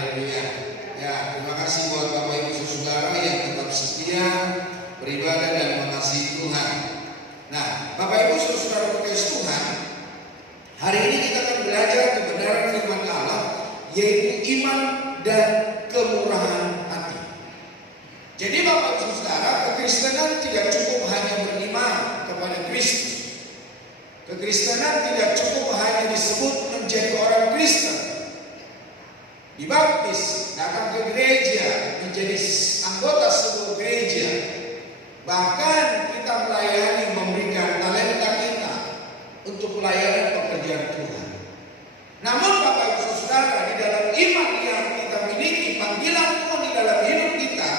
Haleluya. Ya, terima kasih buat Bapak Ibu Saudara yang tetap setia beribadah dan mengasihi Tuhan. Nah, Bapak Ibu Saudara kekasih Tuhan, hari ini kita akan belajar kebenaran firman Allah, yaitu iman dan kemurahan hati. Jadi Bapak Ibu Saudara, kekristenan tidak cukup hanya beriman kepada Kristus. Kekristenan tidak cukup hanya disebut menjadi orang Kristen, dibaptis, datang ke gereja, menjadi anggota sebuah gereja. Bahkan kita melayani, memberikan talenta kita untuk pelayanan pekerjaan Tuhan. Namun Bapak Ibu Saudara, di dalam iman yang kita miliki, panggilan Tuhan di dalam hidup kita,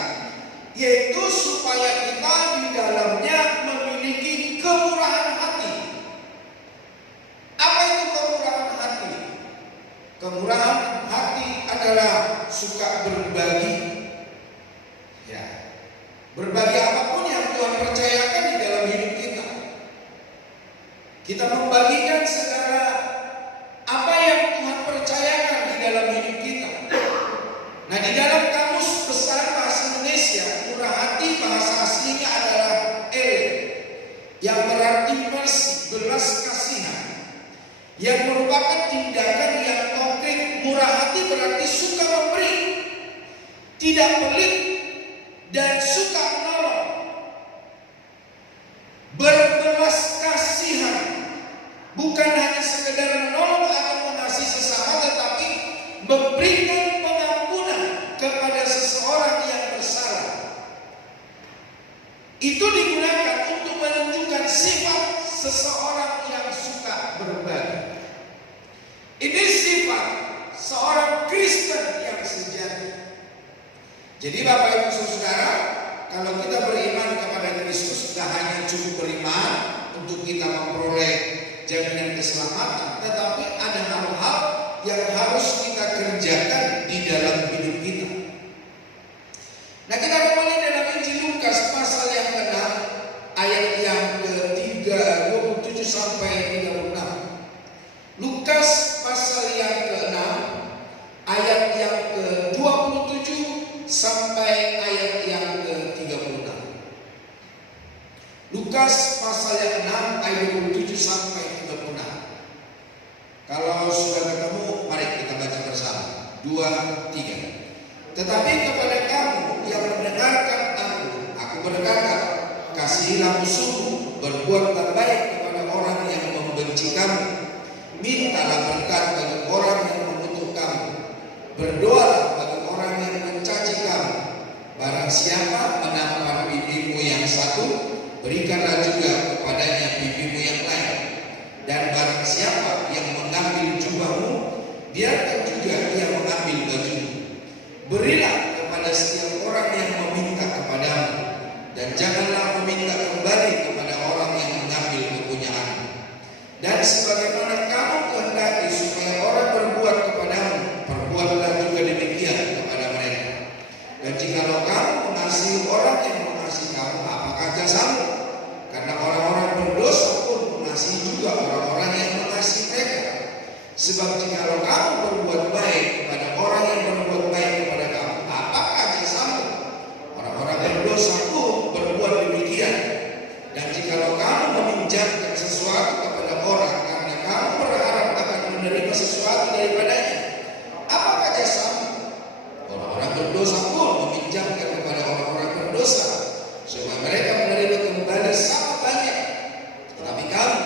yaitu supaya kita di dalamnya memiliki kemurahan hati. Apa itu kemurahan hati? Kemurahan hati adalah suka berbagi. Ya. Berbagi apapun yang Tuhan percayakan di dalam hidup kita. Kita membagikan segala apa yang Tuhan percayakan di dalam hidup kita. Nah, di dalam kamus besar bahasa Indonesia, murah hati bahasa aslinya adalah ele, yang berarti mercy, belas kasihan, yang merupakan tindakan yang konkret. Murah hati berarti suka memberi, tidak pelit, dan suka menolong. Berbelas kasihan bukan hanya sekedar menolong atau mengasihi sesama, tetapi memberikan pengampunan kepada seseorang yang bersalah. Itu digunakan untuk menunjukkan sifat seseorang yang suka berbagi. Ini sifat seorang Kristen yang sejati. Jadi Bapak Ibu Saudara, kalau kita beriman kepada Kristus, tidak hanya cukup beriman untuk kita memperoleh jaminan keselamatan, tetapi ada hal-hal yang harus kita kerjakan di dalam hidup kita. Nah, kita kembali dalam Injil Lukas pasal yang ke-6 ayat yang ke-27 sampai 36. Lukas pasal yang ke-6 ayat yang ke-27 sampai ayat yang ke-36. Lukas pasal yang 6 ayat 27 sampai 36. Kalau sudah ketemu, mari kita baca bersama. 2, 3. Tetapi kepada kamu yang mendengarkan aku berkata, kasihilah musuhmu, berbuatlah baik kepada orang yang membenci kamu, mintalah berkat bagi orang yang mengutuk kamu, berdoalah bagi orang yang mencaci kamu. Barang siapa menampar pipimu yang satu, berikanlah juga kepadanya pipimu yang lain. Dan barang siapa yang mengambil jubahmu, biarkan juga ia mengambil bajumu. Berilah kepada setiap orang yang meminta kepadamu, dan janganlah meminta kembali kepada orang yang mengambil kepunyaanmu. Dan sebagaimana kamu kehendaki supaya orang berbuat kepadamu, perbuatlah juga demikian kepada mereka. Dan jikalau kamu mengasihi orang yang mengasihi kamu, apakah jasamu? Karena orang-orang berdosa pun mengasihi juga orang-orang yang mengasihi mereka. Sebab jikalau kamu berbuat baik kepada orang yang berbuat baik kepada kamu, apakah jasamu? Orang-orang berdosa pun berbuat demikian. Dan jikalau kamu meminjamkan sesuatu kepada orang karena kamu berharap akan menerima sesuatu daripadanya, apakah jasamu? Orang-orang berdosa pun meminjamkan kepada orang-orang berdosa supaya mereka menerima kembali sama banyak. Tetapi kamu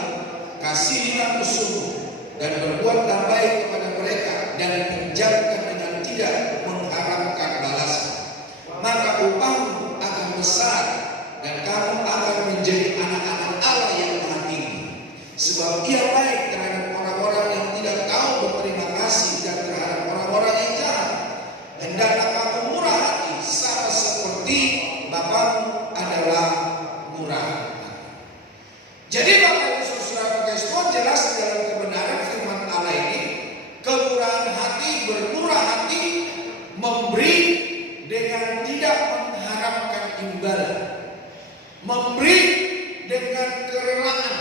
kasihilah musuhmu dan berbuatlah baik kepada mereka, dan pinjamkan dengan tidak mengharapkan balasan. Maka upahmu akan besar, dan kamu akan menjadi anak-anak Allah yang maha tinggi. Sebab Ia baik terhadap orang-orang yang tidak tahu berterima kasih, dan terhadap orang-orang yang jahat. Hendaklah kamu murah hati, sama seperti Bapamu adalah murah hati. Jadi Bapak Ibu Saudara kekasih Tuhan, jelas dalam kebenaran firman Allah ini, kemurahan hati, bermurah hati, memberi dengan tidak mengharapkan imbalan, memberi dengan kerelaan.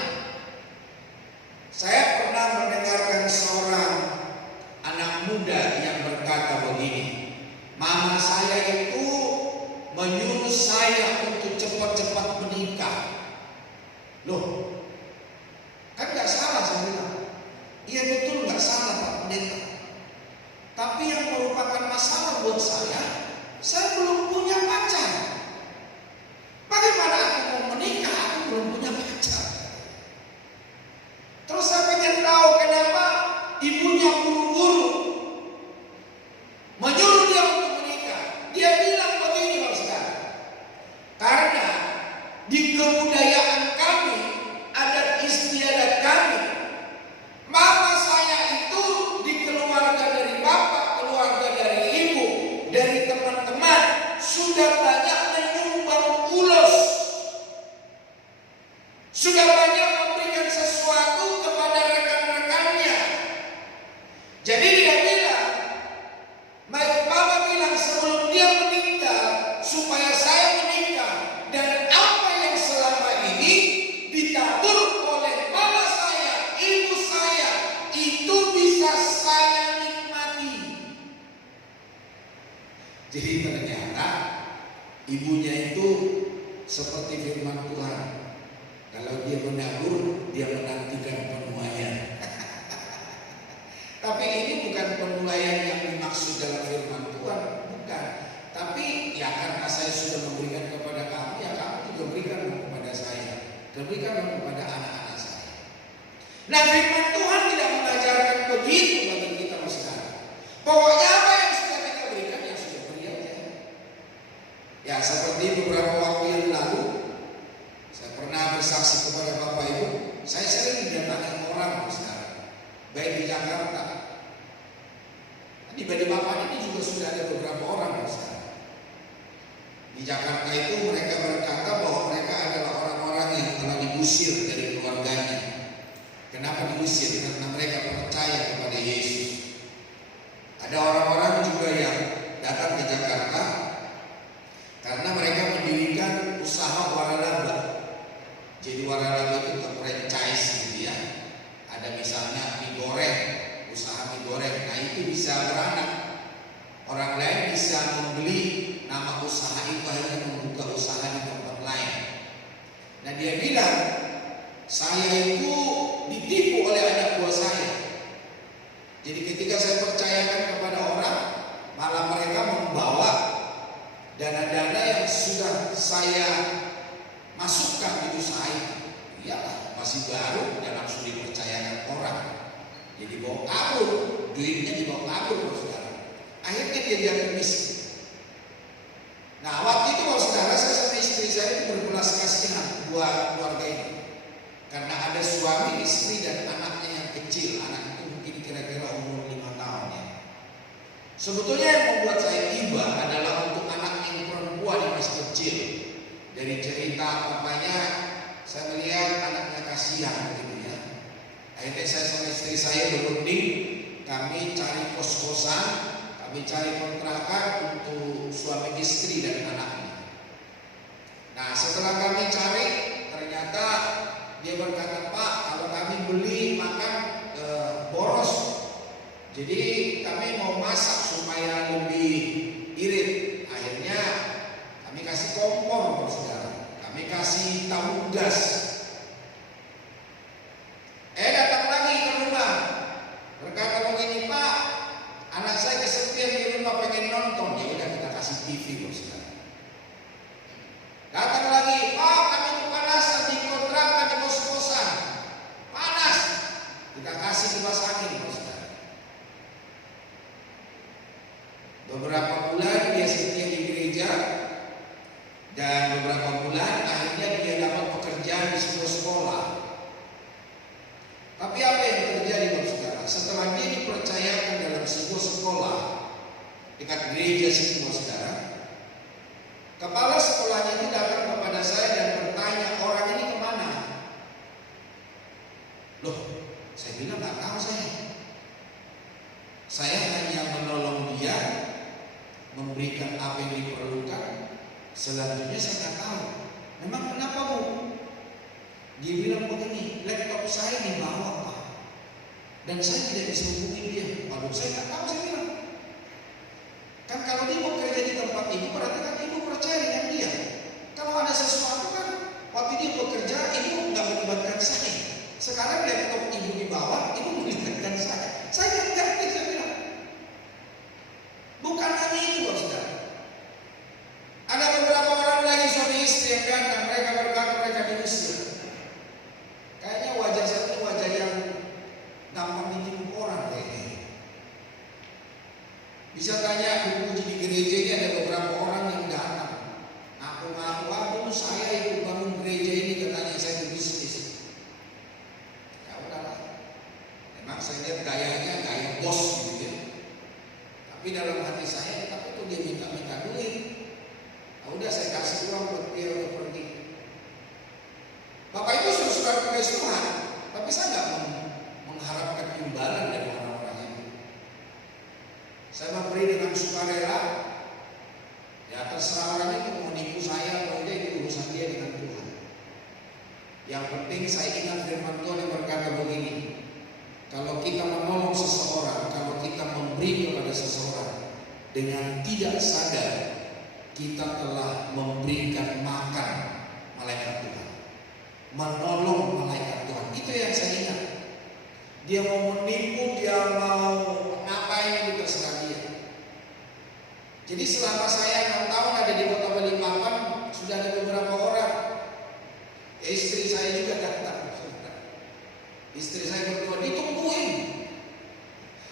Saya pernah mendengarkan seorang anak muda yang berkata begini, begini, mama saya itu menyuruh saya untuk cepat-cepat menikah. Loh, kan nggak salah saya bilang. Iya betul nggak salah Pak Pendeta. Tapi yang merupakan masalah buat saya belum punya pacar. Bagaimana aku mau menikah? Aku belum punya pacar. Terus saya pengen tahu kenapa ibunya buru-buru menyuruh dia untuk menikah. Dia bilang begini Pak Saudara, karena di kebudayaan kami, adat istiadat kami, mama saya itu di keluarga dari bapak, keluarga dari ibu, dari teman-teman sudah banyak menyumbang ulos, sudah banyak memberikan sesuatu kepada rekan-rekannya. Jadi dia bilang, mama bilang sebelum dia meninggal supaya saya menikah, dan apa yang selama ini ditabur oleh mama saya, ibu saya, itu bisa saya nikmati. Jadi ternyata ibunya itu seperti firman Tuhan, kalau dia menabur, dia menantikan penuaian. Tapi ini bukan penuaian yang dimaksud dalam firman Tuhan, bukan. Tapi ya karena saya sudah memberikan kepada kamu, ya kamu juga berikan kepada saya, berikan kepada anak-anak saya. Nah, firman Tuhan tidak mengajarkan begitu bagi kita sekarang. Pokoknya apa yang sudah kita berikan, ya sudah beri aja. Ya seperti beberapa waktu yang lalu, saya pernah bersaksi kepada Bapak Ibu, saya sering didatangi orang sekarang, baik di Jakarta. Di Balikpapan ini juga sudah ada beberapa orang sekarang. Di Jakarta itu mereka berkata bahwa mereka adalah orang-orang yang telah diusir dari keluarganya. Kenapa diusir? Karena mereka percaya kepada Yesus. Ada orang-orang juga yang datang ke Jakarta karena mereka mendirikan usaha waralaba. Jadi waralaba itu ke franchise gitu ya. Ada misalnya mie goreng, usaha mie goreng. Nah itu bisa beranak. Orang lain bisa membeli nama usaha itu, akhirnya membuka usaha di tempat lain. Nah dia bilang, saya itu ditipu oleh anak buah saya. Jadi ketika saya percayakan kepada orang, malah mereka membawa dana-dana yang sudah saya masukkan di usaha itu. Iyalah, masih baru dan langsung dipercayakan orang. Jadi bawa kabur, duitnya dibawa kabur saudara. Akhirnya dia jatuh miskin. Nah waktu itu saudara, saya sama istri saya itu berbelas kasihan buat keluarga ini. Karena ada suami, istri dan anaknya yang kecil. Anak itu mungkin kira-kira umur 5 tahun ya. Sebetulnya yang membuat saya tiba adalah untuk anak yang perempuan yang masih kecil. Dari cerita papanya, saya melihat anaknya kasihan gitu ya. Akhirnya saya sama istri saya berunding, kami cari kos-kosan, kami cari kontrakan untuk suami istri dan anaknya. Nah setelah kami cari, ternyata dia berkata, Pak, kalau kami beli makan boros, jadi kami mau masak supaya lebih irit. Akhirnya kami kasih kompor saudara, kami kasih tabung gas. Datang lagi ke rumah, berkata begini, Pak, anak saya kesepian di rumah pengen nonton. Ya udah kita kasih TV saudara. Datang lagi, Pak, kami kepanasan di kontrakan di kos-kosan, panas, kita kasih kipas angin saudara. Beberapa bulan dia setia di gereja, dan beberapa bulan akhirnya dia dapat pekerjaan di sebuah sekolah. Tapi apa yang terjadi saudara? Setelah dia dipercayakan dalam sebuah sekolah dekat gereja situ saudara, kepala sekolahnya itu datang kepada saya dan bertanya, orang ini kemana? Loh, saya bilang nggak tahu saya hanya menolong dia, memberikan apa yang diperlukan. Selanjutnya saya nggak tahu. Memang kenapa Bu? Dia bilang begini, laptop saya dibawa Pak, dan saya tidak bisa hubungi dia. Waduh, saya nggak tahu, saya bilang. Bisa tanya puji di gereja ini ada beberapa orang yang datang. Ngaku-ngaku, "Aduh, saya ikut bangun gereja ini katanya saya itu bisnis." Ya udahlah. Memang saya lihat gayanya gaya bos gitu ya. Tapi dalam hati saya, tapi itu dia minta duit. Nah, udah saya kasih uang buat dia untuk pergi. Bapak Ibu saudara kasih Tuhan, tapi saya nggak mengharapkan imbalan dari orang-orang itu. Saya memberi dengan sukarela. Ya terserah orang itu mau nipu saya atau tidak, itu urusan dia dengan Tuhan. Yang penting saya ingat firman Tuhan yang berkata begini. Kalau kita menolong seseorang, kalau kita memberi kepada seseorang dengan tidak sadar, kita telah memberikan makan malaikat Tuhan, menolong malaikat Tuhan. Itu yang saya ingat. Dia mau menipu, dia mau ngapain, itu terserah dia. Jadi selama saya 6 tahun ada di Kota Balikpapan, sudah ada beberapa orang. Istri saya juga datang. Istri saya berdua ditungguin.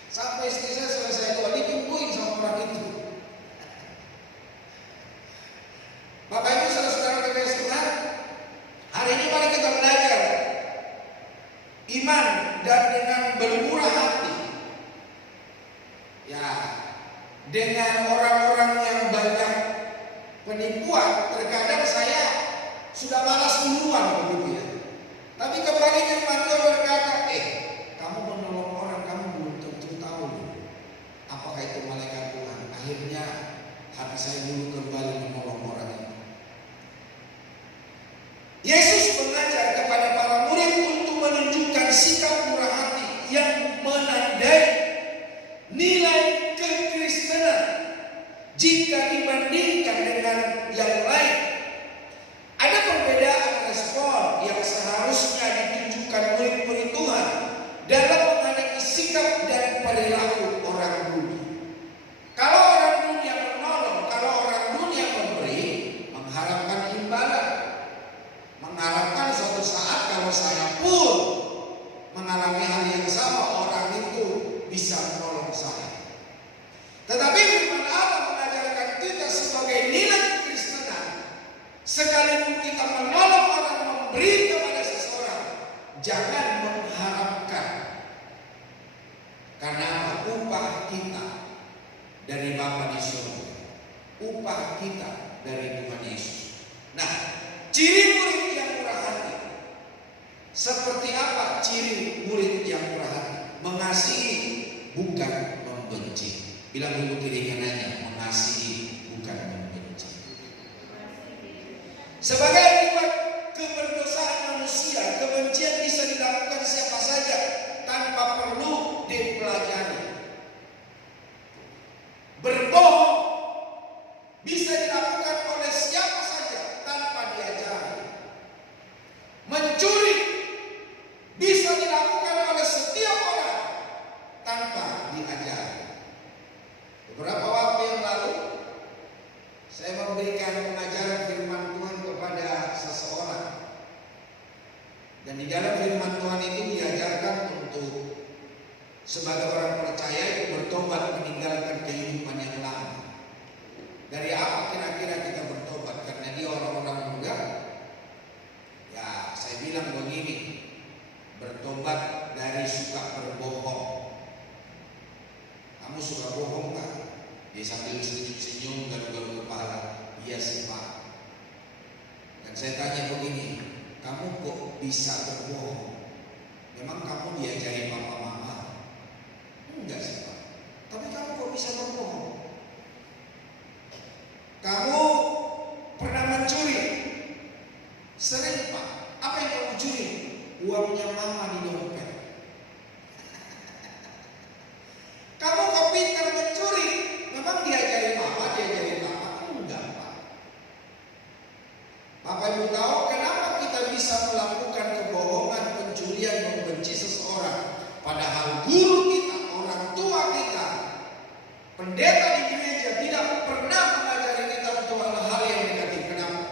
Sampai istri saya selesai doa ditungguin sama orang itu. Bapak Ibu saudara kekasih Tuhan, hari ini mari kita belajar iman dan dengan bermurah hati. Ya, dengan orang-orang yang banyak penipuan, terkadang saya sudah malas duluan begitu ya. Tapi kembali firman Tuhan berkata, kamu menolong orang, kamu belum tentu tahu apakah itu malaikat Tuhan. Akhirnya hati saya dulu kembali menolong orang itu. Yesus mengajar kepada para murid untuk menunjukkan sikap murah hati yang menandai nilai kekristenan jika dibandingkan dengan yang lain. Ada perbedaan respon yang seharusnya ditunjukkan murid-murid Tuhan dalam menghadapi sikap dan perilaku orang dunia. Kalau orang dunia menolong, kalau orang dunia memberi, mengharapkan imbalan, mengharapkan suatu saat kalau saya pun mengalami hal yang sama, orang itu bisa menolong saya. Tetapi firman Allah mengajarkan kita sebagai nilai kekristenan, sekalipun kita menolong orang, memberi kepada seseorang, jangan mengharapkan. Karena upah kita dari Bapa di surga, upah kita dari Tuhan Yesus. Nah, ciri murid yang murah hati. Seperti apa ciri murid yang murah hati? Mengasihi, bukan membenci. Bilang dulu kiri kanannya, mengasihi bukan membenci. Sebagai akibat keberdosaan manusia, kebencian bisa dilakukan siapa saja tanpa perlu dipelajari. Berbohong bisa dilakukan oleh siapa saja tanpa diajari. Mencuri bisa dilakukan oleh setiap orang tanpa diajari. Beberapa waktu yang lalu saya memberikan pengajaran firman Tuhan kepada seseorang. Dan di dalam firman Tuhan itu diajarkan untuk sebagai orang percaya itu bertobat, meninggalkan kehidupan yang lama. Dari apa kira-kira kita bertobat? Karena dia orang-orang muda. Ya, saya bilang begini, bertobat dari suka berbohong. Kamu suka bohong kan? Dia sambil senyum-senyum, garuk-garuk kepala. Iya sih Pak. Dan saya tanya begini, kamu kok bisa berbohong? Memang kamu diajari papa mama? Enggak sih Pak. Tapi kamu kok bisa berbohong? Kamu pernah mencuri? Sering Pak. Apa yang kamu curi? Uangnya mama di dompet. Kamu kok pintar mencuri? Memang diajari mama, diajari papa? Enggak Pak. Bapak Ibu tahu kenapa kita bisa melakukan kebohongan, pencurian, membenci seseorang? Padahal guru kita, orang tua kita, pendeta di gereja tidak pernah mengajari kita untuk hal-hal yang negatif. Kenapa?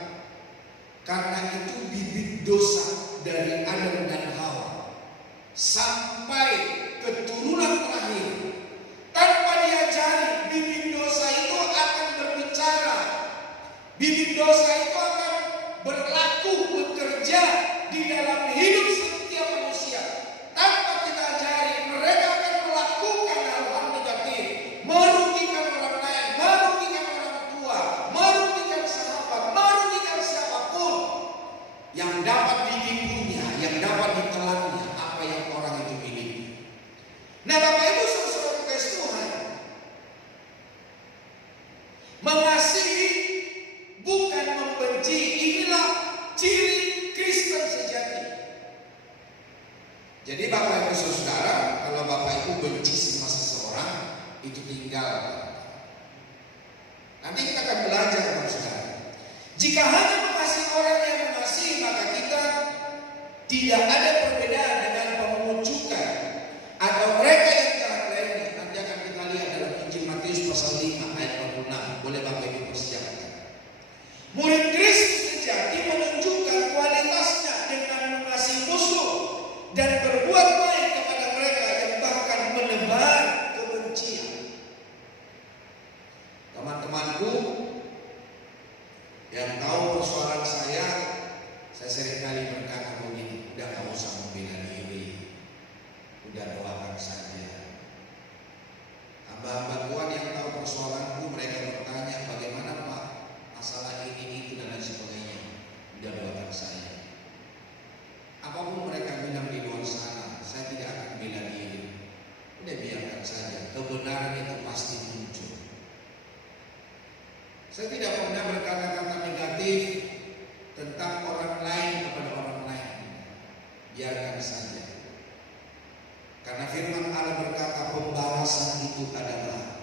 Karena itu bibit dosa dari Adam dan Hawa. itu tinggal. Nanti kita akan belajar, saudara. Jika hanya mengasihi orang yang mengasihi, maka kita tidak ada perbedaan dengan pemungut cukai atau mereka yang jahat lainnya. Nanti akan kita lihat dalam Injil Matius pasal 5 ayat 26. Boleh Bapak Ibu persiapkan. Murid Kristus sejati menunjukkan kualitasnya dengan mengasihi musuh dan berbuat baik kepada mereka yang bahkan menebar kebencian. Teman-temanku yang tahu persoalan saya seringkali berkata begini, udah gak usah membela diri, udah doakan saja. Hamba-hamba Tuhan yang tahu persoalanku, mereka bertanya, bagaimana Pak masalah ini itu dan lain sebagainya, udah doakan saya. Apapun mereka bilang di luar sana, saya tidak akan bela diri, udah biarkan saja, kebenaran itu pasti muncul. Saya tidak pernah berkata-kata negatif tentang orang lain kepada orang lain. Biarkan saja. Karena firman Allah berkata pembalasan itu adalah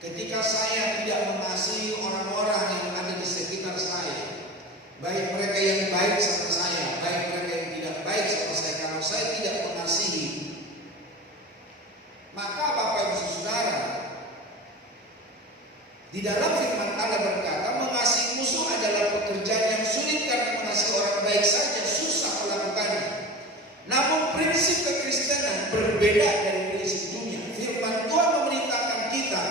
ketika saya tidak mengasihi orang-orang yang ada di sekitar saya, baik mereka yang baik sama saya, baik mereka yang tidak baik sama saya, kalau saya tidak mengasihi, maka Bapak Ibu Saudara, di dalam firman Allah berkata mengasihi musuh adalah pekerjaan yang sulit karena mengasihi orang baik saja susah melakukannya. Namun prinsip kekristenan berbeda dari prinsip dunia. Firman Tuhan memerintahkan kita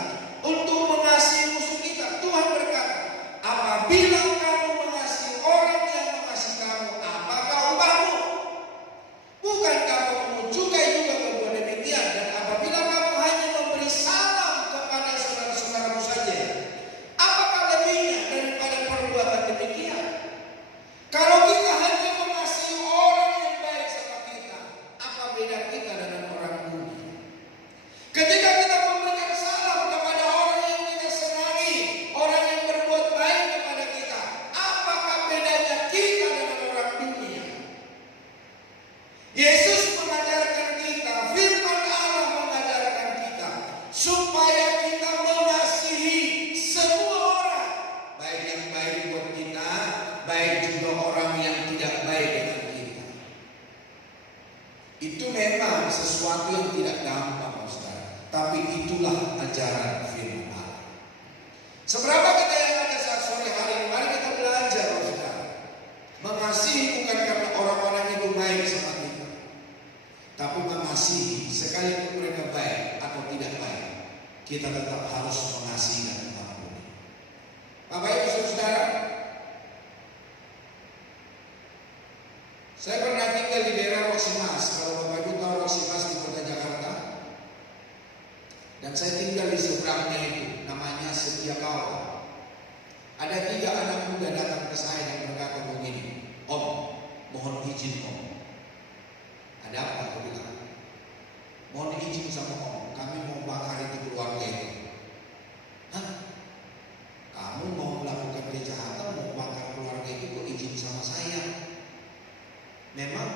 untuk mengasihi musuh kita. Tuhan berkata, apabila kamu mengasihi orang yang mengasihi kamu, apakah upahmu? Bukankah pemungut cukai juga berbuat demikian? Dan apabila kamu hanya memberi salam kepada saudara-saudaramu saja, apakah lebihnya daripada perbuatan demikian? Kalau kita hanya mengasihi orang yang baik sama kita, apa beda kita dengan orang dunia? Ketika kita memberikan salam kepada orang yang kita senangi, orang yang berbuat baik kepada kita, apakah bedanya kita dengan orang dunia? Yesus mengajarkan kita, firman Allah mengajarkan kita, supaya kita mengasihi semua orang, baik yang baik buat kita, baik juga orang yang tidak baik dengan kita. Itu memang sesuatu yang tidak gampang, saudara, tapi itulah ajaran firman Allah. Seberapa kita yang ada saat sore hari ini, mari kita belajar, saudara. Mengasihi bukan karena orang-orang itu baik sama kita, tapi mengasihi sekalipun mereka baik atau tidak baik, kita tetap harus mengasihi dan mengampuni. Bapak Ibu Saudara, saya pernah tinggal di daerah Roksimas. Kalau Bapak Ibu tahu Roksimas di kota Jakarta, dan saya tinggal di seberangnya itu, namanya Setiakawan. Ada 3 anak muda datang ke saya dan berkata begini, Om, mohon izin Om. Ada apa? Aku bilang, mohon izin sama Om, kami mau bakar itu keluarga itu. Hah? Kamu mau melakukan kejahatan, mau bakar keluarga itu, kok izin sama saya? Memang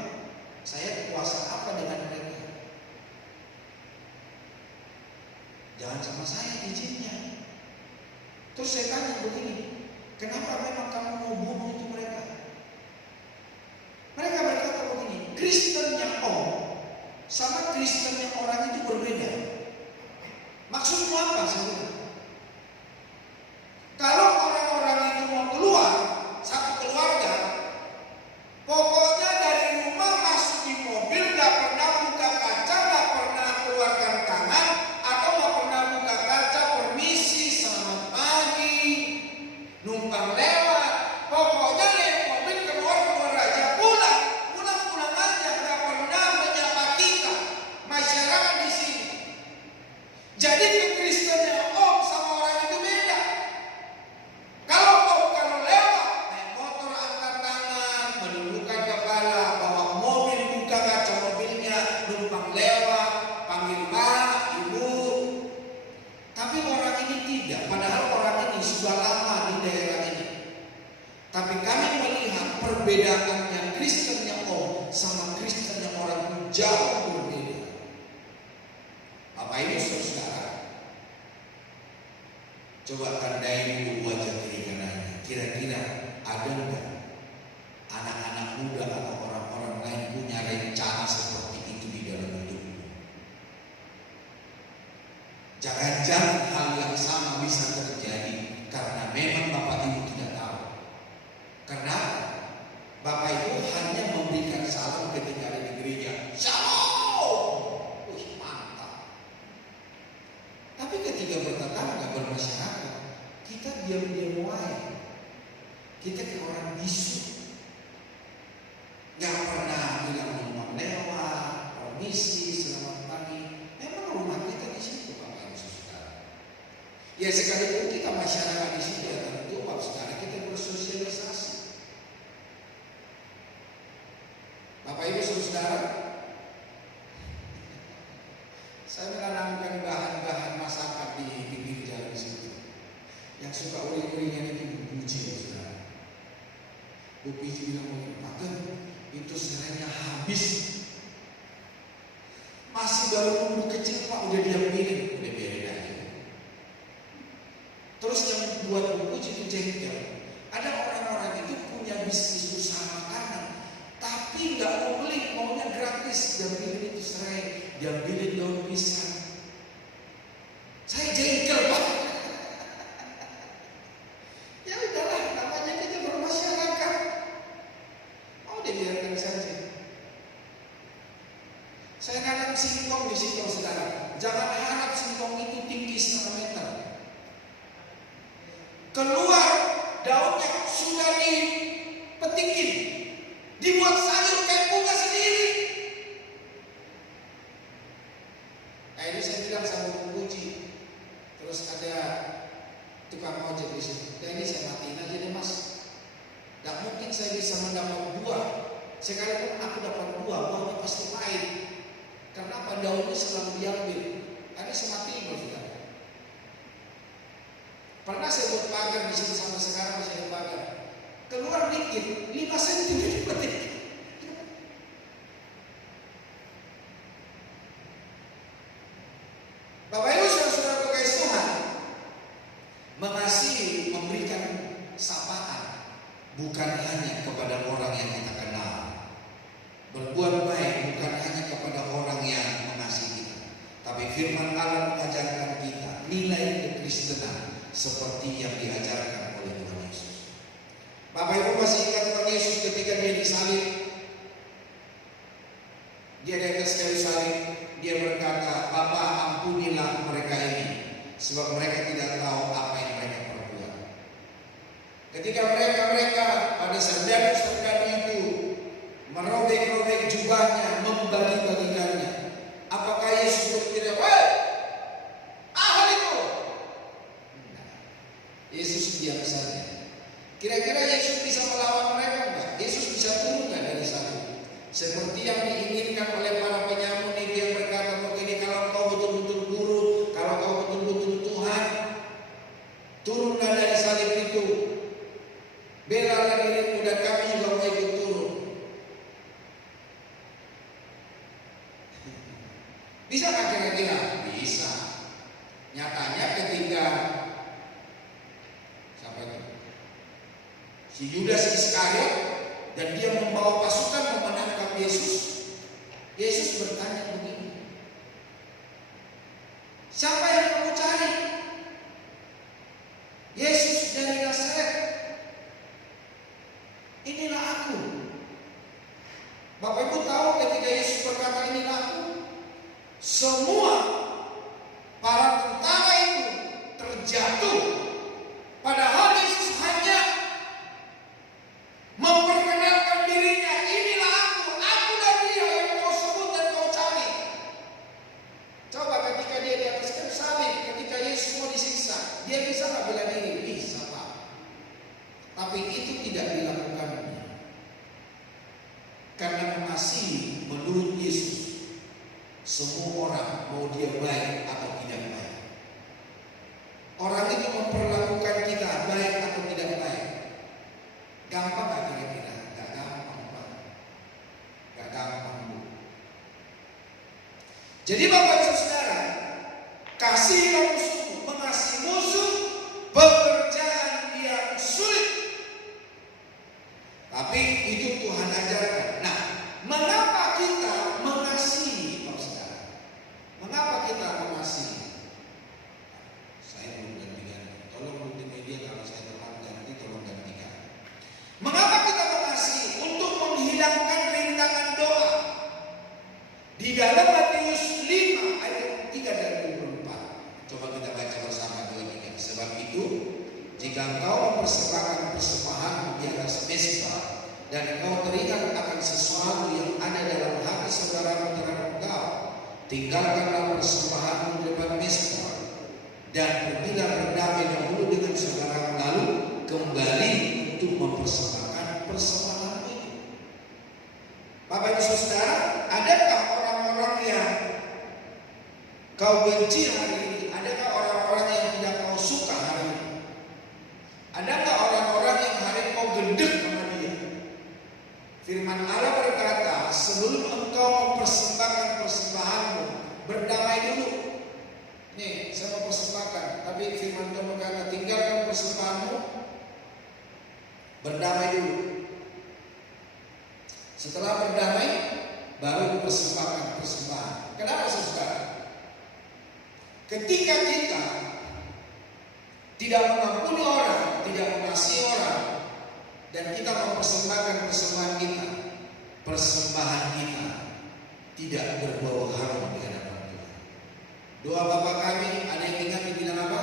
saya kuasa apa dengan mereka? Jangan sama saya izinnya. Terus saya tanya begini, kenapa memang kamu mau bunuh itu mereka? Mereka berkata begini, Kristennya Om sama Kristennya orang itu berbeda. Maksudmu apa? Saya bilang, kalau orang-orang itu mau keluar, satu keluarga, pokoknya dari rumah masuk di mobil, gak pernah buka kaca, gak pernah keluarkan tangan, atau gak pernah buka kaca, permisi, selamat pagi, numpang lewat. Pokoknya naik mobil keluar aja, pulang aja, gak pernah menyapa kita, masyarakat di sini. Jadi kekristennya Om sama orang itu beda. Kalau lewat, naik motor angkat tangan, menundukkan kepala, bawa mobil, buka kaca mobilnya, numpang lewat, panggil Pak, Ibu. Tapi orang ini tidak, padahal orang ini sudah lama di daerah ini. Tapi kami melihat perbedaannya Kristennya Om sama Kristennya orang itu jauh berbeda. Bapak Ibu Saudara, Coba tandai dulu wajah kiri kanannya. Kira-kira ada enggak anak-anak muda atau orang-orang lain punya rencana seperti itu di dalam hidupmu? Jangan-jangan hal yang sama bisa terjadi karena memang Bapak Ibu tidak tahu. Karena Bapak Ibu hanya memberikan salam ketika ada di gereja. Shalom! Wih, mantap. Tapi ketika bertetangga, bermasyarakat, kita diam-diam wae. Kita kayak orang bisu. Gak pernah bilang nomor lewat, permisi, selamat pagi. Memang rumah kita di situ, Bapak Ibu Saudara. Ya sekalipun kita masyarakat di situ, ya tentu Bapak Saudara kita bersosialisasi. Bapak Ibu Saudara, saya menanamkan bahan-bahan masakan di pinggir jalan di situ. Yang suka uring-uringan itu Bu Puji, Saudara. Bu Puji bilang, Pak Gen, itu serainya habis. Masih baru bumbu kecil Pak, udah diambilin. Udah biarin aja. Terus yang buat Bu Puji itu jengkel. Ada orang-orang itu punya bisnis usaha makanan, tapi nggak mau beli, maunya gratis. Diambilin itu serai, diambilin daun pisang. Saya jengkel Pak. Ya udahlah, namanya kita bermasyarakat. Oh, dibiarkan saja. Saya nanam singkong di situ, Saudara. Jangan harap singkong itu tinggi 1 meter. Keluar daunnya sudah dipetikin, dibuat sayur kayak bunga sendiri. Nah ini saya bilang sama Bu Puji. Terus ada tukang ojek di situ. Ya ini saya matiin aja deh Mas. Tidak mungkin saya bisa mendapat buah. Sekalipun aku dapat buah, buahnya pasti pahit. Karena apa? Daunnya selalu diambil. Tadi saya matiin loh, Saudara. Pernah saya buat pagar di sini, sampai sekarang masih ada pagar. Keluar dikit, 5 cm dipetik. Bapak Ibu Saudara kekasih Tuhan, mengasihi, memberikan sapaan bukan hanya kepada orang yang kita kenal. Berbuat baik bukan hanya kepada orang yang mengasihi kita, tapi firman Allah mengajarkan kita nilai kekristenan seperti yang diajarkan oleh Tuhan Yesus. Bapak Ibu masih ingat Tuhan Yesus ketika dia disalib? Dia di atas kayu salib, dia berkata, Bapa ampunilah mereka ini, sebab mereka tidak tahu apa yang mereka perbuat. Ketika mereka pada serdadu-serdadu itu merobek-robek jubahnya, membagi-bagikannya, apakah Yesus berkata, "Woi, ahal itu"? Yesus diam saja. Kira-kira Yesus bisa melawan mereka enggak? Yesus bisa turun enggak dari salib? Seperti yang diinginkan oleh para penyamun ini, yang berkata begini, kalau kau betul-betul guru, kalau kau betul-betul Tuhan, turunlah dari salib itu, belalah dirimu dan kami juga mau ikut turun. Bisa nggak kira-kira? Bisa. Nyatanya ketika si Yudas Iskariot dan dia membawa pasukan menangkap Yesus, Yesus bertanya begini, siapa yang kamu cari? Yesus dari Nazaret. Inilah aku. Bapak Ibu tahu ketika Yesus berkata inilah aku, semua para tentara itu terjatuh. Padahal Yesus hanya memperkenalkan dirinya, inilah akulah dia yang kau sebut dan kau cari. Coba ketika dia di atas kayu salib, ketika Yesus mau disiksa, dia bisa nggak bela diri? Bisa Pak. Tapi itu tidak dilakukannya. Karena mengasihi menurut Yesus, semua orang mau dia baik atau tidak baik. Orang itu memperlakukan kita baik atau tidak baik. Gampang gak kira-kira? Gak gampang Pak. Gak gampang Bu. Jadi Bapak Ibu Saudara, kasihilah musuhmu, mengasihi musuh jika engkau mempersembahkan persembahan di atas mezbah dan engkau teringat akan sesuatu yang ada dalam hati saudaramu terhadap engkau, tinggalkanlah persembahanmu di depan mezbah dan pergilah berdamai dahulu dengan saudaramu, lalu kembali untuk mempersembahkan persembahanmu itu. Bapak Ibu Saudara, adakah orang-orang yang kau benci hari ini? Adakah orang-orang yang tidak kau suka hari ini? Adakah orang-orang yang hari ini kau gendek sama dia? Firman Allah berkata, sebelum engkau mempersembahkan persembahanmu, berdamai dulu. Nih, saya mau persembahkan, tapi firman Tuhan berkata, tinggalkan persembahanmu, berdamai dulu. Setelah berdamai, baru persembahkan persembahan. Kenapa saudara? Ketika kita tidak mengampuni orang, tidak mengasihi orang, dan kita mempersembahkan persembahan kita tidak berbau harum di hadapan Tuhan. Doa Bapa kami, ada yang ingat dibilang apa?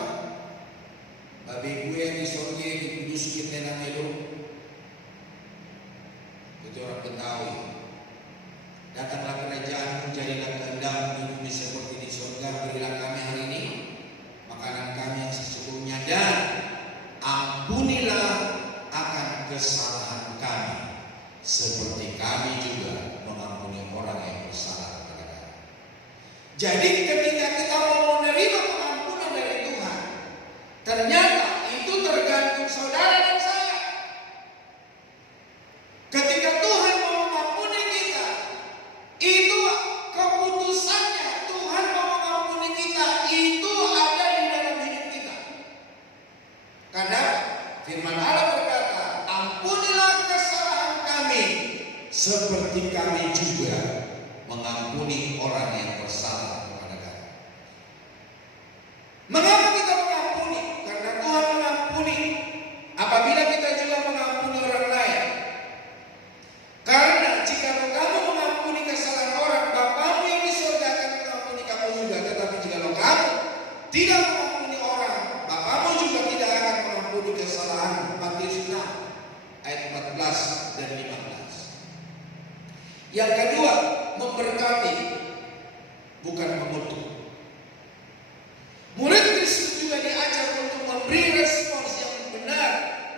Babi gue di sorga di kudus kita namelo. Itu orang Betawi. Datanglah kerajaan, jadilah kehendakmu di bumi seperti di sorga. Berilah kami hari ini makanan kami yang sesungguhnya, dan ampunilah akan kesalahan kami seperti kami juga mengampuni orang yang bersalah kepada kami. Jadi ketika kita mau menerima pengampunan dari Tuhan, ternyata itu tergantung saudara dan saya. Ketika Tuhan mau mengampuni kita, itu keputusannya. Tuhan mau mengampuni kita, itu ada di dalam hidup kita. Karena firman Allah berkata, ampunilah kesalahan kami seperti kami juga mengampuni orang yang bersalah kepada kami. Mengapa kita mengampuni? Karena Tuhan mengampuni. Apabila kita juga mengampuni orang lain. Karena jika kamu mengampuni kesalahan orang, Bapamu yang di surga akan mengampuni kamu juga. Tetapi jika kamu tidak mengampuni orang, Bapamu juga tidak akan mengampuni kesalahan. Matius 6 ayat 14 dan 15. Yang kedua, memberkati, bukan mengutuk. Murid Kristus juga diajar untuk memberi respons yang benar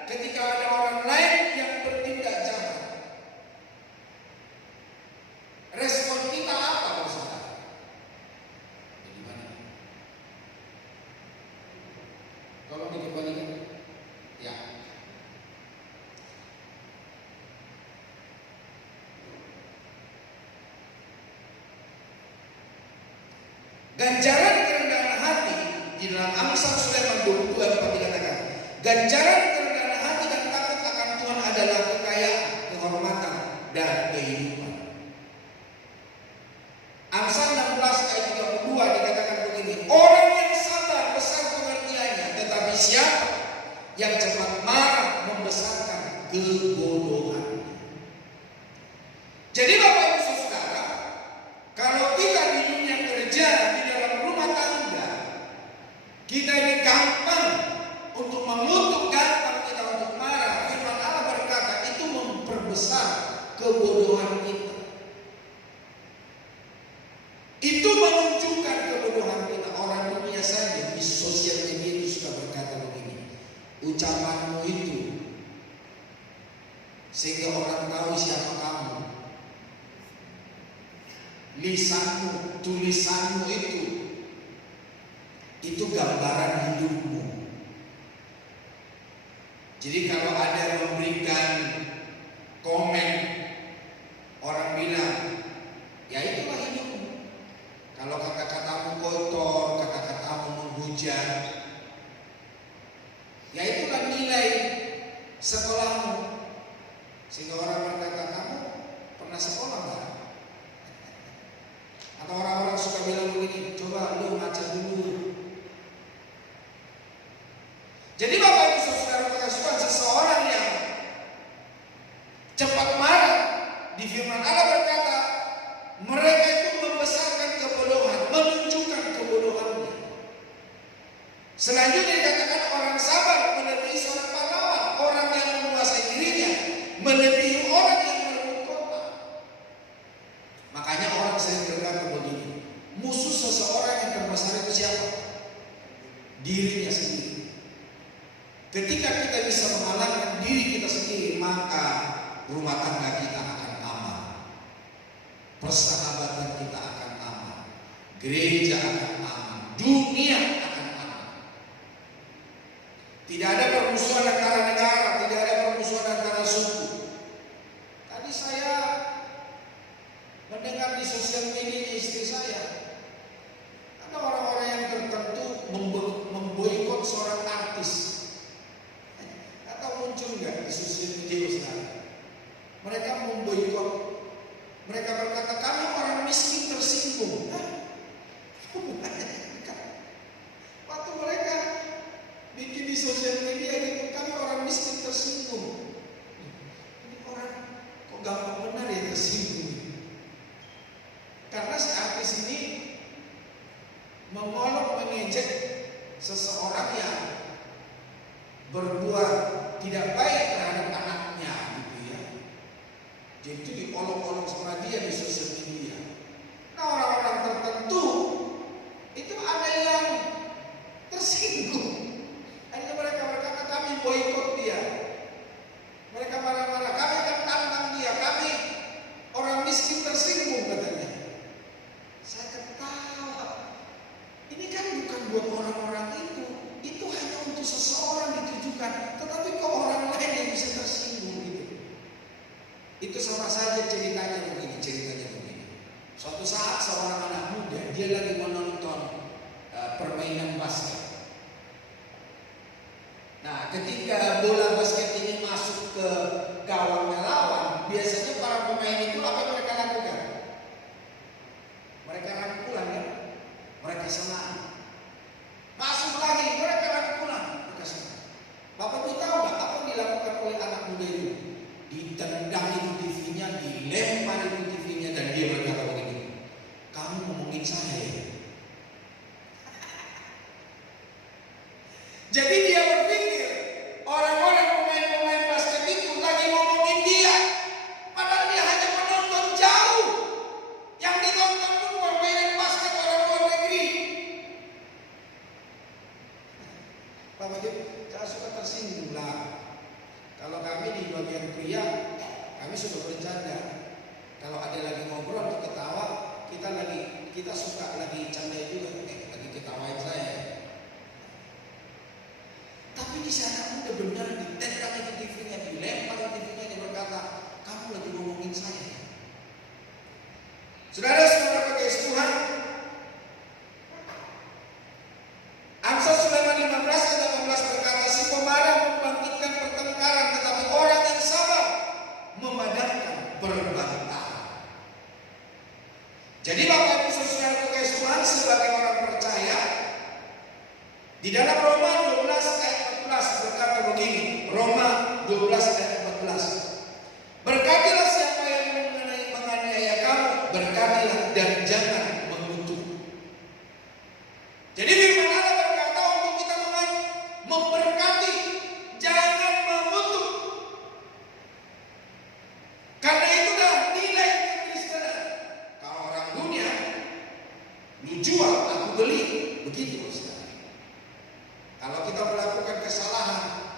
ketika ada orang lain yang bertindak jahat. Respon kita apa, saudara? Jadi mana? Tolong dikembalikan. Ya. Ganjaran kerendahan hati di dalam Amsal Sulaiman 22:4 dikatakan, ganjaran kerendahan hati dan takut akan Tuhan adalah kekayaan, kehormatan, dan kehidupan. Amsal 16 ayat 32 dikatakan begini, orang yang sabar besar pengertiannya, tetapi siapa yang cepat marah membesarkan kebodohan. Jadi Bapak Ibu Saudara, kalau kita di dunia kerja, di dalam rumah tangga, kita ini gampang untuk mengutuk, gampang kita untuk marah. Firman Allah berkata itu memperbesar kebodohan kita. Itu menunjukkan kebodohan kita. Orang dunia saja di sosial media itu suka berkata begini, ucapanmu itu sehingga orang tahu siapa kamu. Lisanmu, tulisanmu itu gambaran hidupmu. Jadi kalau ada yang memberikan komen, orang bilang, ya itulah hidupmu. Kalau kata-katamu kotor, kata-katamu menghujat, ya itulah nilai sekolahmu. Sehingga orang berkata, kamu pernah sekolah nggak? Atau orang-orang suka bilang begini, coba lu ngaca dulu. Jadi Bapak Ibu Saudara kekasih, seseorang yang cepat marah, di firman Allah berkata, mereka itu membesarkan kebodohan, menunjukkan kebodohannya. Selanjutnya dikatakan orang sabar menemui dirinya sendiri. Ketika kita bisa mengalahkan diri kita sendiri, maka rumah tangga kita akan aman, persahabatan kita akan aman, gereja akan aman, dunia akan aman. Tidak ada permusuhan antara negara, tidak ada permusuhan antara suku. Tadi saya mendengar di sosial media istri saya, ada orang-orang yang tertentu memboikot seorang artis. Atau muncul nggak di sosial media sekarang? Mereka memboikot. Mereka berkata, kami orang miskin tersinggung. Waktu mereka bikin di sosial media gitu, kami orang miskin tersinggung. Ini orang kok gampang benar ya tersinggung. Karena si artis ini mengolok mengejek seseorang yang berbuat tidak baik terhadap anaknya gitu ya. Jadi itu diolok-olok sama dia di sosial media. Nah, orang-orang tertentu itu ada yang tersinggung. Akhirnya mereka berkata, kami boikot dia. Mereka marah-marah, kami akan tantang dia, kami orang miskin tersinggung katanya. Saya ketawa. Ini kan bukan buat orang-orang itu hanya untuk seseorang ditujukan. Tetapi kok orang lain yang bisa tersinggung gitu. Itu sama saja ceritanya begini. Suatu saat seorang anak muda, dia lagi menonton permainan basket. Nah, ketika bola basket ini masuk ke gawangnya lawan, biasanya para pemain itu apa yang mereka lakukan? Mereka rangkulan ya, mereka senang. Masuk lagi, mereka rangkulan, mereka senang. Bapak itu tahu nggak apa yang dilakukan oleh anak muda itu? Ditendang itu TV-nya, dilempar itu TV-nya, dan dia berkata begini, kamu ngomongin saya ya? Jadi dia berpikir orang-orang pemain-pemain basket itu lagi ngomongin dia, padahal dia hanya menonton jauh. Yang ditonton pun permainan basket orang luar negeri. Bapak Ibu, saya suka tersinggung lah. Kalau kami di bagian pria, kami sudah bercanda. Kalau ada lagi ngobrol atau ketawa, kita suka lagi canda juga, lagi ketawain saya. Tapi di sana udah benar ditendang itu TV-nya, dilempar TV-nya, dia berkata, kamu lagi ngomongin saya. Saudara-saudara kekasih Tuhan, Amsal 15 ayat 18 berkata, si pemarah membangkitkan pertengkaran, tetapi orang yang sabar memadamkan perbantahan. Jadi Bapak Ibu Saudara kekasih Tuhan, sebagai orang percaya, di dalam Roma 12 ayat 14 berkata begini, Roma 12 ayat 14. Berkatilah siapa yang menganiaya kamu, berkatilah dan jangan mengutuk. Jadi firman Allah berkata untuk kita memberkati, jangan mengutuk. Karena itulah nilai kekristenan. Kalau orang dunia, lu jual, aku beli, begitu Ustaz. Kalau kita melakukan kesalahan,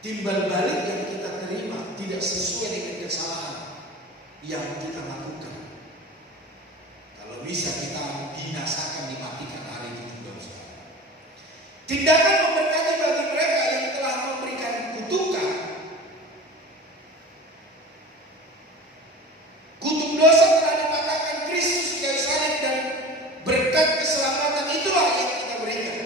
timbal balik yang kita terima tidak sesuai dengan kesalahan yang kita lakukan. Kalau bisa kita binasakan, dimatikan hari itu juga Ustaz. Tindakan memberkati bagi mereka yang telah memberikan kutukan. Kutuk dosa telah dipatahkan Kristus kayu salib, dan berkat keselamatan itulah yang kita berikan.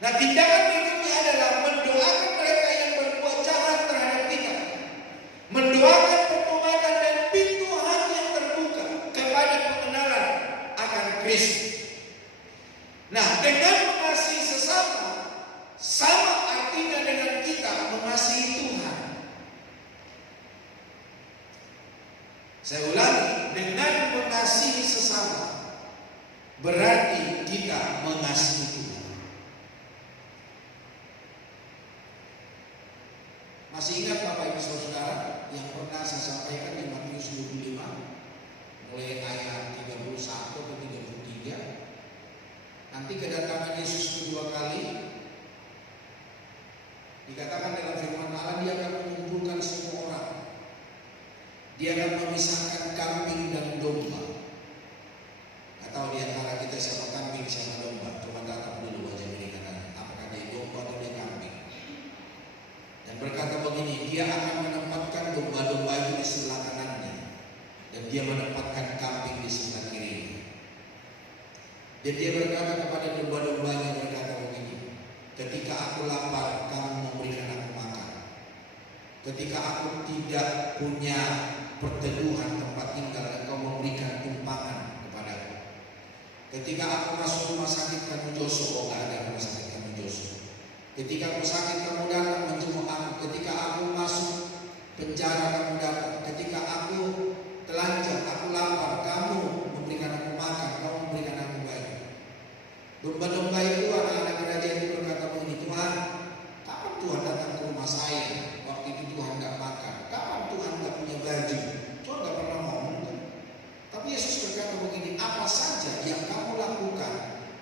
Nah, tindakan berikutnya adalah mendoakan mereka yang berbuat jahat terhadap kita, mendoakan pertobatan dan pintu hati yang terbuka kepada pengenalan akan Kristus. Nah, dengan mengasihi sesama, sama artinya dengan kita mengasihi Tuhan. Saya ulangi, dengan mengasihi sesama berarti kita mengasihi Tuhan. Masih ingat Bapak Ibu Saudara yang pernah saya sampaikan di Matius 25 mulai ayat 31 ke 33? Nanti kedatangan Yesus kedua kali, dikatakan dalam firman Allah, dia akan mengumpulkan semua orang. Dia akan memisahkan kambing dan domba. Atau di antara kita siapa kambing, siapa domba? Coba tatap dulu wajah diri kanannya. Apakah dia domba atau dia kambing? Dan berkata begini, dia akan menempatkan domba-domba itu di sebelah kanannya, dan dia menempatkan kambing di sebelah kirinya. Dan dia berkata kepada domba-dombanya, berkata begini, ketika aku lapar, kamu memberikan aku makan. Ketika aku tidak punya perteduhan tempat tinggal, engkau memberikan tumpangan kepadaku. Ketika aku masuk rumah sakit, kamu josok. Gak ada rumah sakit, kamu josok. Ketika aku sakit, kamu datang menjenguk aku. Ketika aku masuk penjara, kamu datang. Ketika aku telanjang, aku lapar, kamu memberikan aku makan, kamu memberikan aku baju. Domba-domba itu, anak-anak kerajaan itu berkata begini, Tuhan, kapan Tuhan datang ke rumah saya? Waktu itu Tuhan gak makan. Kapan Tuhan gak punya baju? Tuhan gak pernah ngomong. Tapi Yesus berkata begini, apa saja yang kamu lakukan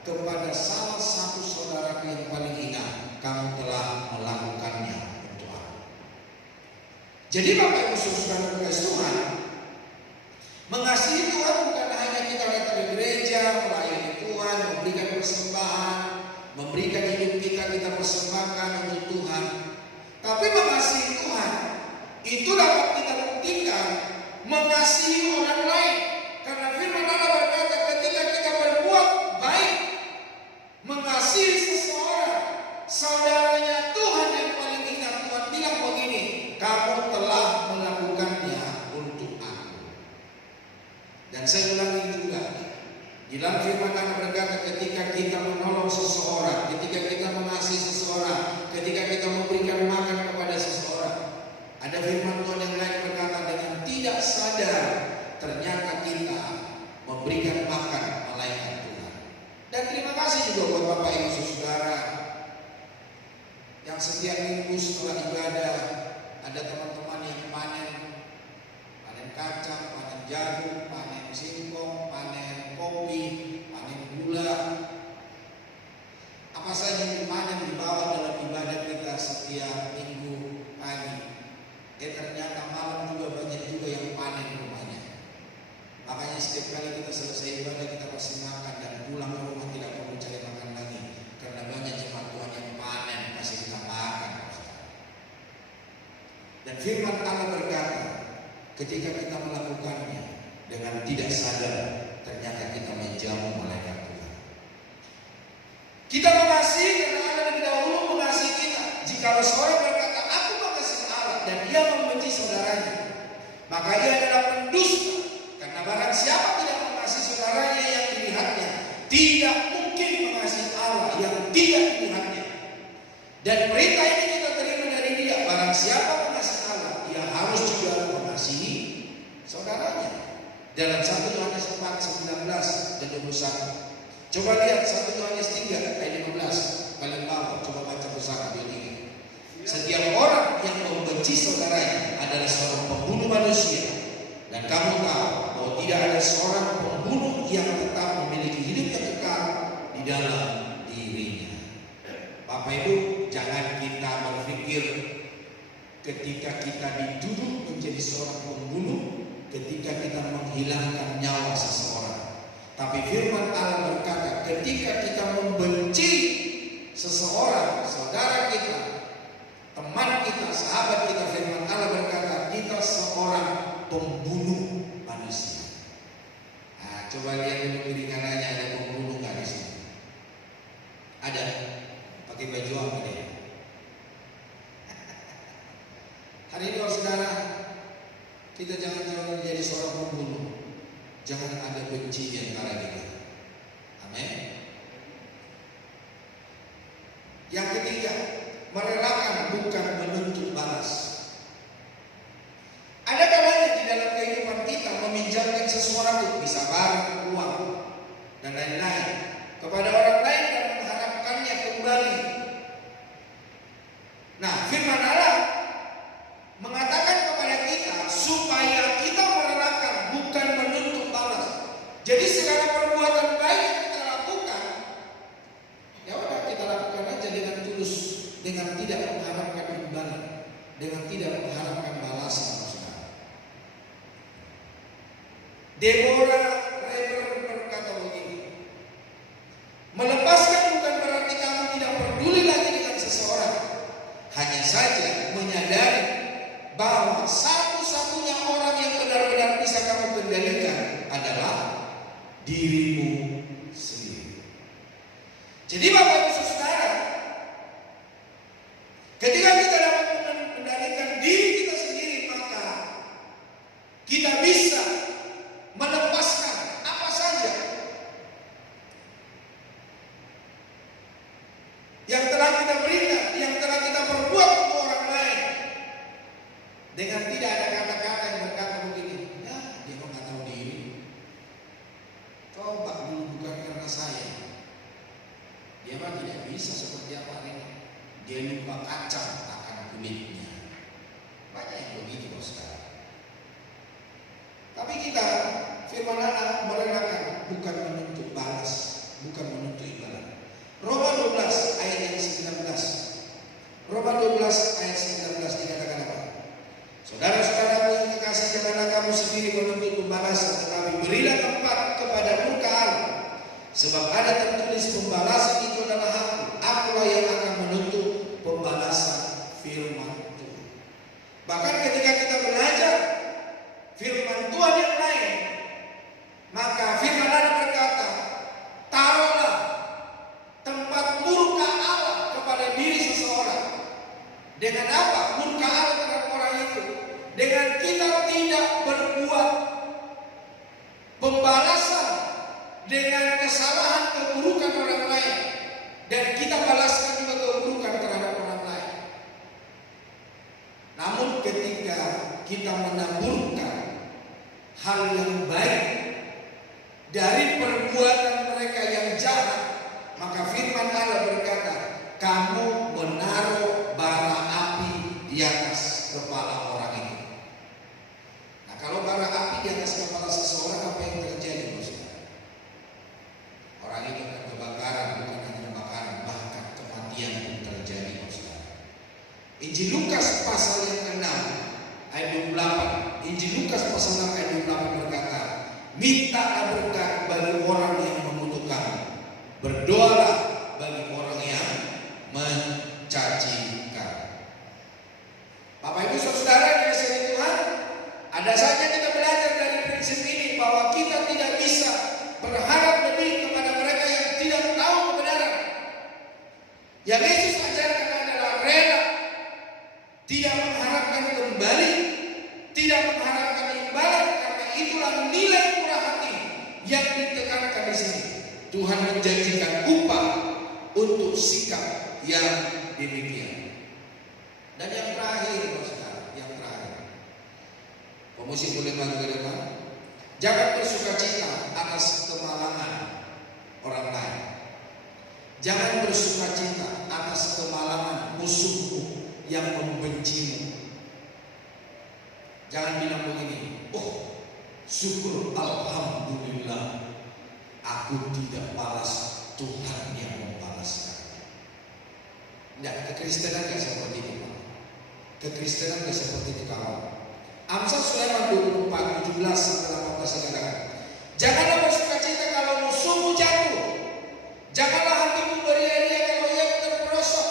kepada salah satu saudara yang paling hina, kamu telah melakukannya untuk aku. Jadi Bapak Ibu Saudara kasih Tuhan, mengasihi Tuhan bukan hanya kita datang ke gereja, melayani Tuhan, memberikan persembahan, memberikan hidup kita persembahkan untuk Tuhan. Tapi mengasihi Tuhan itu dapat kita buktikan mengasihi orang lain. Karena firman Allah berkata, ketika kita berbuat baik, mengasihi seseorang, saudaranya Tuhan yang paling hina, Tuhan bilang begini, kamu telah melakukannya untuk aku. Dan saya ulangi juga, di dalam firman Allah berkata, ketika kita menolong seseorang, ketika kita mengasihi seseorang, ketika kita memberikan makan kepada seseorang, ada firman Tuhan yang lain berkata, dengan tidak sadar ternyata kita memberikan makan malaikat Tuhan. Dan terima kasih juga buat Bapak Ibu Saudara yang setiap minggu setelah ibadah ada teman-teman yang panen kacang, panen jagung, panen singkong, panen kopi, panen gula. Apa saja yang dipanen dibawa dalam ibadah kita setiap minggu pagi. Ternyata malam juga banyak juga yang panen rumahnya. Makanya setiap kali kita selesai ibadah, kita pasti makan dan pulang ke rumah tidak perlu cari makan lagi, karena banyak jemaat Tuhan yang panen kasih kita makan. Dan firman Allah berkata, ketika kita melakukannya dengan tidak sadar, ternyata kita menjamu malaikat Tuhan. Kita mengasihi karena Allah lebih dahulu mengasihi kita. Jika seorang berkata, aku mengasihi Allah, dan dia membenci saudaranya, maka ia adalah pendusta. Karena barang siapa tidak mengasihi saudaranya yang dilihatnya, tidak mungkin mengasihi Allah yang tidak dilihatnya. Dan perintah ini kita terima dari dia, barang siapa mengasihi Allah, dia harus juga mengasihi saudaranya. Dalam 1 Yohanes 4, 19 dan 21. Coba lihat 1 Yohanes 3 ayat 15 paling bawah, coba baca bersama ini. Setiap orang yang membenci saudaranya adalah seorang pembunuh manusia. Dan kamu tahu bahwa tidak ada seorang pembunuh yang tetap memiliki hidup yang kekal di dalam dirinya. Bapak Ibu, jangan kita berpikir ketika kita dituduh menjadi seorang pembunuh, ketika kita menghilangkan nyawa seseorang. Tapi firman Allah berkata, ketika kita membenci seseorang, saudara kita, teman kita, sahabat kita, firman Allah berkata, kita seorang pembunuh manusia. Nah, coba lihat dulu kiri kanannya, ada pembunuh nggak di sini? Ada. Pakai baju apa dia? Hari ini saudara, kita jangan menjadi seorang pembunuh. Jangan ada benci di antara kita. Amin. Yang ketiga, merelakan bukan menuntut balas. Ada kalanya di dalam kehidupan kita meminjamkan sesuatu, bisa barang, uang, dan lain-lain kepada orang lain dan mengharapkannya kembali. Nah, firman Allah mengatakan kepada kita supaya kita merelakan bukan menuntut balas. Jadi segala perbuatan baik yang kita lakukan, dirimu sendiri. Jadi Bapak Ibu Saudara, ketika kita dapat mengendalikan diri kita sendiri, maka kita bisa melepaskan apa saja yang telah kita berikan, yang telah kita perbuat untuk orang lain, dengan tidak ada kata-kata yang berkata begini, ya dia kok nggak tahu diri, coba dulu bukan karena saya, dia mah tidak bisa seperti apa ini, dia lupa kacang akan kulitnya. Banyak yang begitu Saudara. Tapi kita firman Allah merelakan, bukan menuntut balas, bukan menuntut imbalan. Roma 12 ayat yang 19. Roma 12 ayat 19 dikatakan apa? Saudara-saudaraku yang kekasih, janganlah kamu sendiri menuntut pembalasan, tetapi berilah tempat kepada murka Allah. Sebab ada tertulis, pembalasan itu adalah hakku, akulah yang akan menuntut pembalasan, firman Tuhan. Bahkan ketika kita belajar firman Tuhan yang lain, maka firman Allah berkata, taruhlah tempat murka Allah kepada diri seseorang. Dengan apa murka Allah terhadap orang itu? Dengan kita tidak berbuat pembalasan dengan kesalahan keburukan orang lain, dan kita balaskan juga keburukan terhadap orang lain. Namun ketika kita menaburkan hal yang baik dari perbuatan mereka yang jahat, maka firman Allah berkata, kamu menaruh bara api di atas kepala orang itu. Nah, kalau bara api di atas kepala seseorang, apa yang terjadi, Saudara? Orang itu akan kebakaran, bukan hanya kebakaran, bahkan kematian pun terjadi, Saudara. Injil Lukas pasal yang ke-6 ayat 28. Injil Lukas pasal 6 ayat 28 berkata, mintalah berkat bagi orang yang membutuhkan, berdoalah bagi orang yang mencacikan. Bapak Ibu Saudara yang dikasihi Tuhan, ada saja kita belajar dari prinsip ini bahwa kita tidak bisa berharap lebih kepada mereka yang tidak tahu kebenaran. Yang Yesus ajarkan adalah rela, tidak mengharapkan kembali, tidak mengharapkan imbalan, karena itulah nilai murah hati yang ditekankan di sini. Tuhan menjanjikan upah untuk sikap yang demikian. Dan yang terakhir, Saudara, yang terakhir, pemusik boleh maju ke depan. Jangan bersukacita atas kemalangan orang lain. Jangan bersukacita atas kemalangan musuhmu yang membencimu. Jangan bilang begini, oh syukur alhamdulillah, aku tidak balas, Tuhan yang membalaskan. Tidak, kekristenan tidak seperti itu. Kekristenan tidak seperti itu, kawan. Amsal Sulaiman 24:17-18 dikatakan, janganlah bersukacita kalau musuhmu jatuh, janganlah hatimu beria-ria kalau ia terperosok,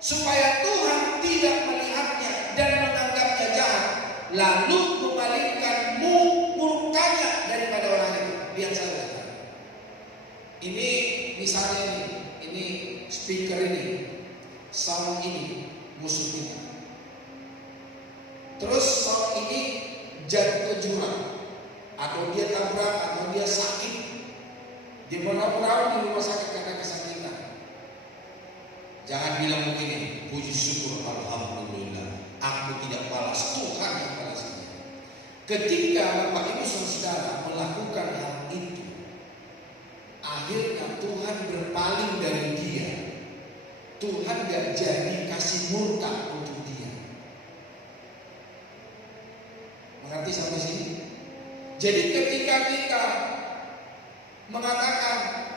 supaya Tuhan tidak melihatnya dan menganggapnya jahat, lalu memalingkan murkanya daripada orang itu. Lihat saja. Ini misalnya ini speaker ini, sound ini musuh kita. Terus sound ini jatuh ke jurang, atau dia tabrak, atau dia sakit, dia merawat di rumah sakit karena kesakitan. Jangan bilang begini, puji syukur alhamdulillah, aku tidak balas, Tuhan yang balasnya. Ketika Bapak Ibu Saudara melakukan hal itu, akhirnya Tuhan berpaling dari dia. Tuhan gak jadi kasih murka untuk dia. Mengerti sampai sini? Jadi ketika kita mengatakan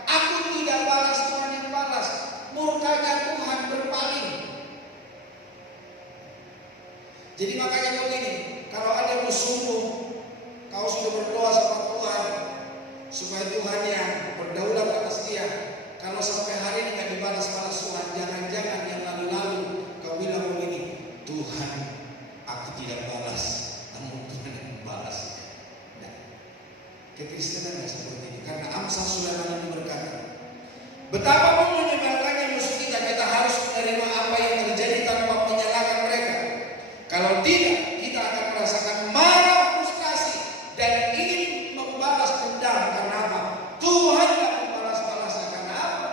aku tidak balas, Tuhan yang balas, murkanya Tuhan berpaling. Jadi makanya begini, kalau ada musuhmu, kau sudah berdoa sama Tuhan supaya Tuhan yang berdaulat atas dia. Kalau sampai hari ini tidak dibalas-balas Tuhan, jangan-jangan yang lalu-lalu kau bilang begini, Tuhan, aku tidak balas, namun Tuhan yang membalas. Nah, Kekristenan tidak seperti itu. Karena Amsal Sulaiman ini berkata, betapapun menyebalkannya musuh kita, kita harus menerima apa yang terjadi tanpa menyalahkan mereka. Kalau tidak, kita akan merasakan marah, frustrasi, dan ingin membalas dendam. Karena apa? Tuhan tidak membalas-balasnya. Karena apa?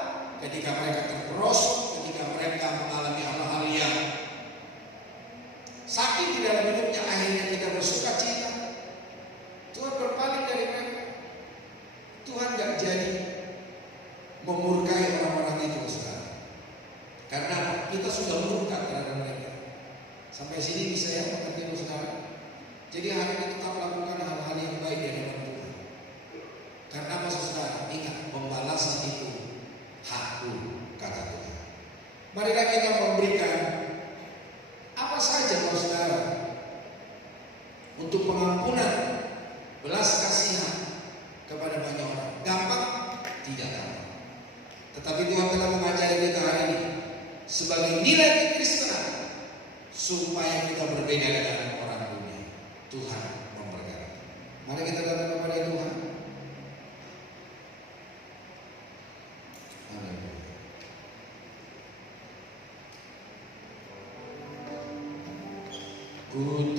Ketika mereka terperosok, ketika mereka mengalami hal-hal yang sakit di dalam hidupnya, akhirnya kita bersuka cita, Tuhan berpaling dari mereka. Tuhan gak jadi memurkai orang-orang itu sekarang. Karena kita sudah murka terhadap mereka. Sampai sini bisa ya mengerti sekarang. Jadi hari ini tetap lakukan hal-hal yang baik di hadapan Tuhan. Karena masa sekarang ingat, pembalasan itu hakku, kata Tuhan. Marilah kita memberikan apa saja saudara untuk pengampunan, belas kasihan kepada banyak orang. Gampang? Tidak gampang. Tetapi Tuhan telah mengajari kita hari ini sebagai nilai kekristenan supaya kita berbeda dengan orang dunia. Tuhan memberkati. Mari kita datang kepada Tuhan. Amin. Ku